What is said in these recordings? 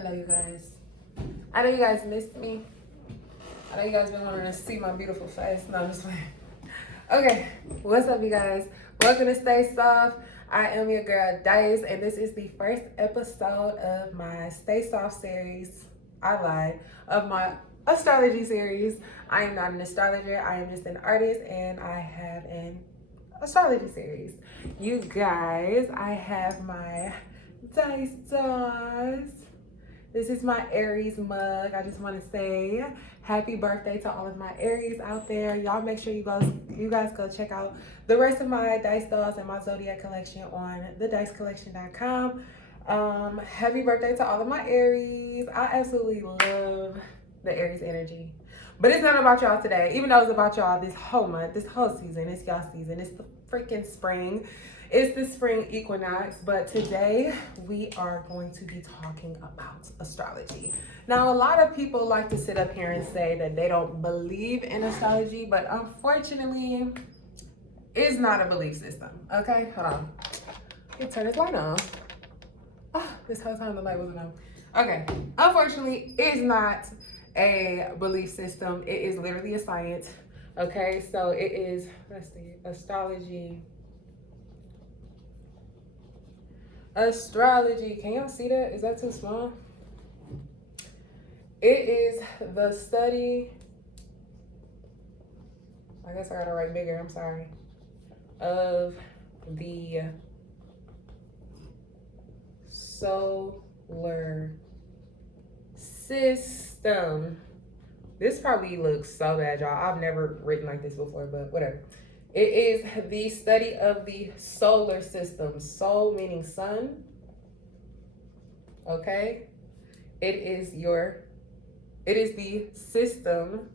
Hello, you guys. I know you guys missed me. I know you guys been wanting to see my beautiful face. No, I'm just playing. Okay, what's up, you guys? Welcome to Stay Soft. I am your girl, Dice, and this is the first episode of my Stay Soft series. I lied. Of my astrology series. I am not an astrologer. I am just an artist, and I have an astrology series. You guys, I have my Dice dolls. This is my Aries mug. I just want to say happy birthday to all of my Aries out there. Y'all make sure you guys go check out the rest of my dice dolls and my zodiac collection on thedicecollection.com. Happy birthday to all of my Aries. I absolutely love the Aries energy. But it's not about y'all today, even though it's about y'all this whole month, this whole season. It's y'all season. It's the freaking spring. It's the spring equinox, but today we are going to be talking about astrology. Now, a lot of people like to sit up here and say that they don't believe in astrology, but unfortunately, it's not a belief system. Okay, hold on. Let me turn this light on. Oh, this whole time the light wasn't on. Okay, unfortunately, it's not a belief system. It is literally a science. Okay, so it is, let's see, astrology, can y'all see that? Is that too small? It is the study, I guess I gotta write bigger, I'm sorry, of the solar system. This probably looks so bad, y'all. I've never written like this before, but whatever. It is the study of the solar system. Sol meaning sun. Okay? It is the system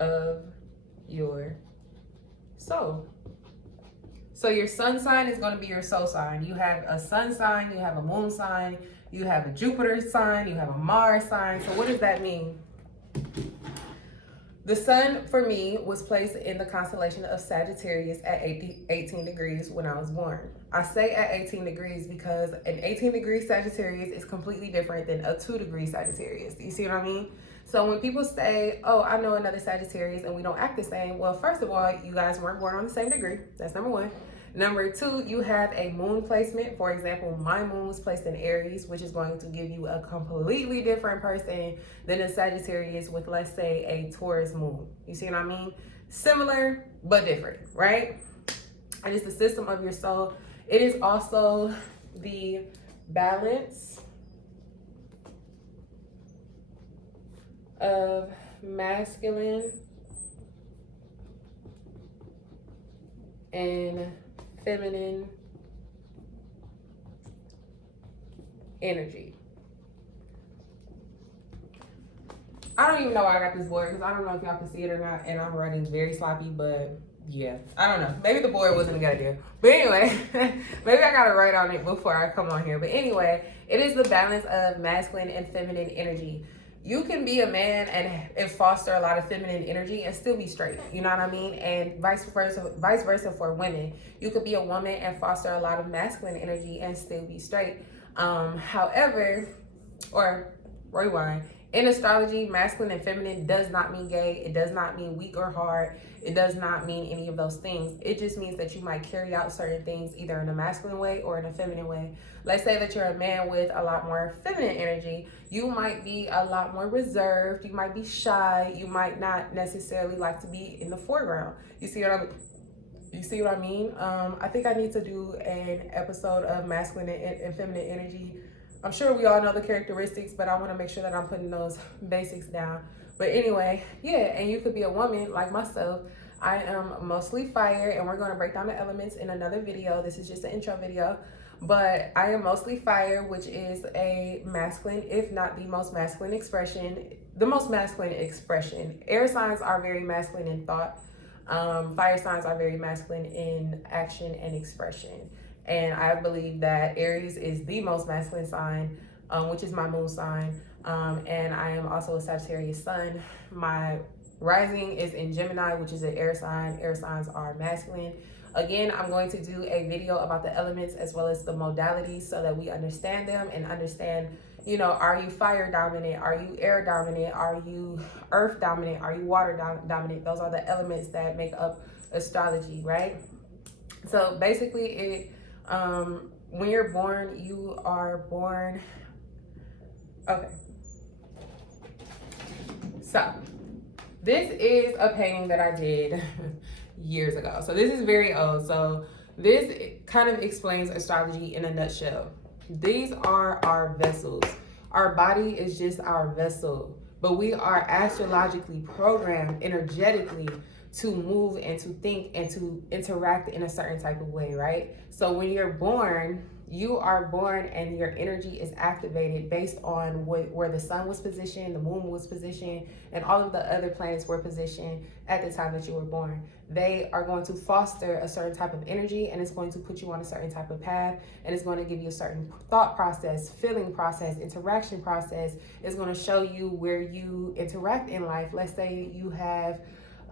of your soul. So your sun sign is going to be your soul sign. You have a sun sign, you have a moon sign, you have a Jupiter sign, you have a Mars sign. So what does that mean? The sun, for me, was placed in the constellation of Sagittarius at 18 degrees when I was born. I say at 18 degrees because an 18-degree Sagittarius is completely different than a 2-degree Sagittarius. You see what I mean? So when people say, oh, I know another Sagittarius and we don't act the same, well, first of all, you guys weren't born on the same degree. That's number one. Number two, you have a moon placement. For example, my moon was placed in Aries, which is going to give you a completely different person than a Sagittarius with, let's say, a Taurus moon. You see what I mean? Similar, but different, right? And it's the system of your soul. It is also the balance of masculine and feminine energy. I don't even know why I got this board because I don't know if y'all can see it or not, and I'm writing very sloppy, but yeah, I don't know. Maybe the board wasn't a good idea. But anyway, maybe I gotta write on it before I come on here. But anyway, it is the balance of masculine and feminine energy. You can be a man and foster a lot of feminine energy and still be straight. You know what I mean? And vice versa for women. You could be a woman and foster a lot of masculine energy and still be straight. However, or rewind. In astrology, masculine and feminine does not mean gay. It does not mean weak or hard. It does not mean any of those things. It just means that you might carry out certain things either in a masculine way or in a feminine way. Let's say that you're a man with a lot more feminine energy. You might be a lot more reserved. You might be shy. You might not necessarily like to be in the foreground. You see what I mean? I think I need to do an episode of masculine and feminine energy. I'm sure we all know the characteristics, but I want to make sure that I'm putting those basics down. But anyway, yeah, and you could be a woman like myself. I am mostly fire, and we're going to break down the elements in another video. This is just an intro video. But I am mostly fire, which is a masculine, if not the most masculine expression. The most masculine expression. Air signs are very masculine in thought. Fire signs are very masculine in action and expression. And I believe that Aries is the most masculine sign, which is my moon sign. And I am also a Sagittarius sun. My rising is in Gemini, which is an air sign. Air signs are masculine. Again, I'm going to do a video about the elements as well as the modalities so that we understand them and understand, you know, are you fire dominant? Are you air dominant? Are you earth dominant? Are you water dominant? Those are the elements that make up astrology, right? So basically it, when you're born, you are born, okay. So this is a painting that I did years ago. So this is very old. So this kind of explains astrology in a nutshell. These are our vessels. Our body is just our vessel, but we are astrologically programmed energetically to move and to think and to interact in a certain type of way, right? So when you're born, you are born and your energy is activated based on where the sun was positioned, the moon was positioned, and all of the other planets were positioned at the time that you were born. They are going to foster a certain type of energy, and it's going to put you on a certain type of path, and it's going to give you a certain thought process, feeling process, interaction process. It's going to show you where you interact in life. Let's say you have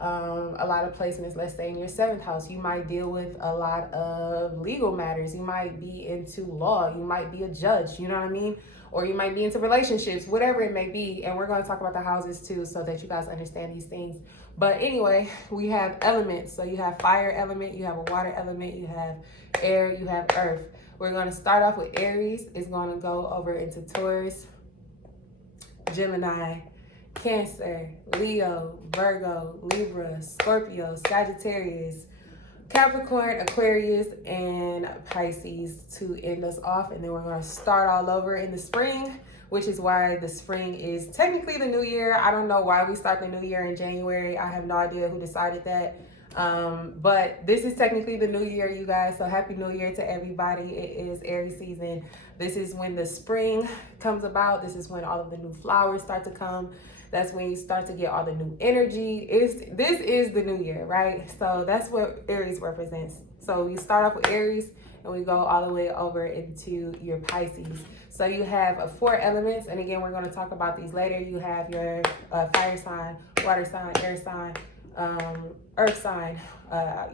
a lot of placements, let's say in your 7th house, you might deal with a lot of legal matters. You might be into law. You might be a judge, you know what I mean? Or you might be into relationships, whatever it may be. And we're going to talk about the houses too, so that you guys understand these things. But anyway, we have elements. So you have fire element, you have a water element, you have air, you have earth. We're going to start off with Aries. It's going to go over into Taurus, Gemini, Cancer, Leo, Virgo, Libra, Scorpio, Sagittarius, Capricorn, Aquarius, and Pisces to end us off. And then we're going to start all over in the spring, which is why the spring is technically the new year. I don't know why we start the new year in January. I have no idea who decided that. But this is technically the new year, you guys. So happy new year to everybody. It is Aries season. This is when the spring comes about. This is when all of the new flowers start to come. That's when you start to get all the new energy. This is the new year, right? So that's what Aries represents. So you start off with Aries and we go all the way over into your Pisces. So you have 4 elements. And again, we're going to talk about these later. You have your fire sign, water sign, air sign, earth sign,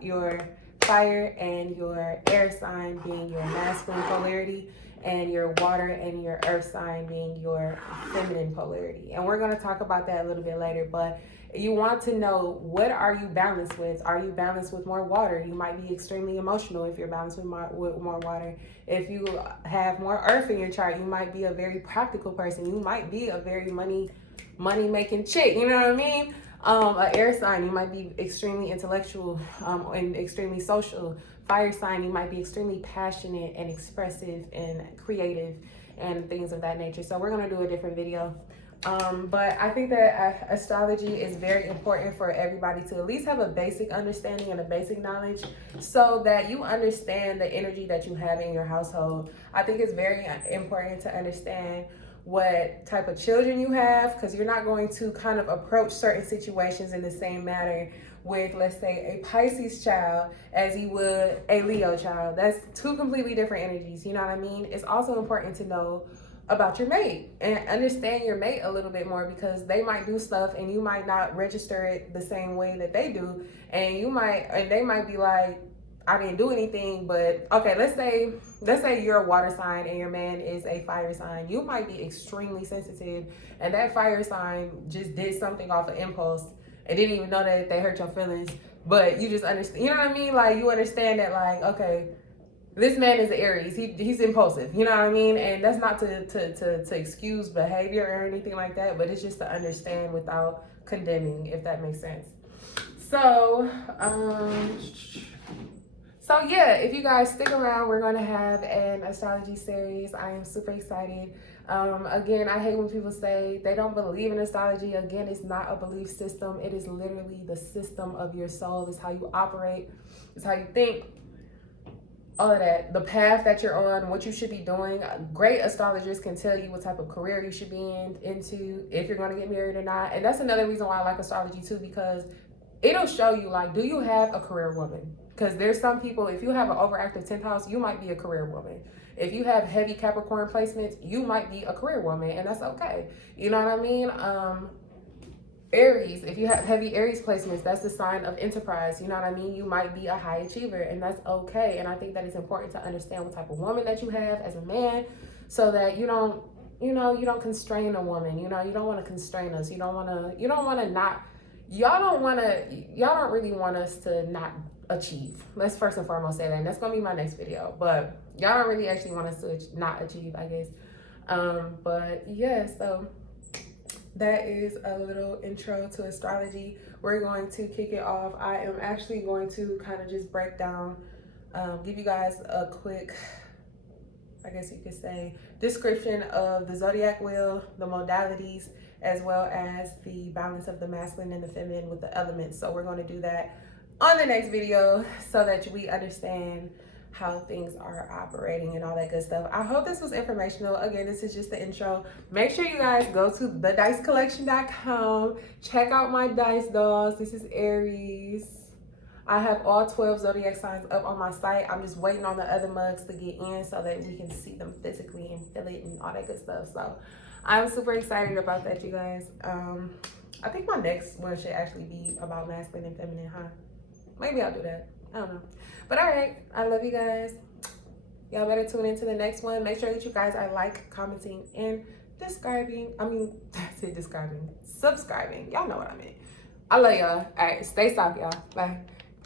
your fire and your air sign being your masculine polarity, and your water and your earth sign being your feminine polarity. And we're going to talk about that a little bit later, but you want to know, what are you balanced with? Are you balanced with more water? You might be extremely emotional if you're balanced with more water. If you have more earth in your chart, you might be a very practical person. You might be a very money making chick, you know what I mean? An air sign, you might be extremely intellectual and extremely social. Fire sign, you might be extremely passionate and expressive and creative and things of that nature. So we're going to do a different video. But I think that astrology is very important for everybody to at least have a basic understanding and a basic knowledge so that you understand the energy that you have in your household. I think it's very important to understand what type of children you have, because you're not going to kind of approach certain situations in the same manner with, let's say, a Pisces child as you would a Leo child. That's 2 completely different energies, you know what I mean? It's also important to know about your mate and understand your mate a little bit more, because they might do stuff and you might not register it the same way that they do, and they might be like, I didn't do anything. But okay, let's say you're a water sign and your man is a fire sign. You might be extremely sensitive, and that fire sign just did something off of impulse and didn't even know that they hurt your feelings, but you just understand, you know what I mean? Like, you understand that, like, okay, this man is an Aries, he's impulsive, you know what I mean? And that's not to excuse behavior or anything like that, but it's just to understand without condemning, if that makes sense. So yeah, if you guys stick around, we're going to have an astrology series. I am super excited. Again, I hate when people say they don't believe in astrology. Again, it's not a belief system. It is literally the system of your soul. It's how you operate. It's how you think. All of that. The path that you're on, what you should be doing. Great astrologers can tell you what type of career you should be into, if you're going to get married or not. And that's another reason why I like astrology too, because it'll show you, like, do you have a career woman? Because there's some people, if you have an overactive 10th house, you might be a career woman. If you have heavy Capricorn placements, you might be a career woman, and that's okay. You know what I mean? Aries, if you have heavy Aries placements, that's the sign of enterprise. You know what I mean? You might be a high achiever, and that's okay. And I think that it's important to understand what type of woman that you have as a man, so that you don't, you don't constrain a woman. You don't want to constrain us. You don't want to not, y'all don't really want us to not achieve. Let's first and foremost say that. And that's going to be my next video. But y'all don't really actually want us to not achieve, I guess. But yeah, so that is a little intro to astrology. We're going to kick it off. I am actually going to kind of just break down, give you guys a quick, I guess you could say, description of the zodiac wheel, the modalities, as well as the balance of the masculine and the feminine with the elements. So we're going to do that on the next video so that we understand how things are operating and all that good stuff. I hope this was informational. Again, this is just the intro. Make sure you guys go to thedicecollection.com. Check out my dice dolls. This is Aries. I have all 12 zodiac signs up on my site. I'm just waiting on the other mugs to get in so that we can see them physically and feel it and all that good stuff. So I'm super excited about that, you guys. I think my next one should actually be about masculine and feminine, huh? Maybe I'll do that. I don't know. But all right, I love you guys. Y'all better tune into the next one. Make sure that you guys are commenting, and subscribing. Y'all know what I mean. I love y'all. All right, stay soft, y'all. Bye.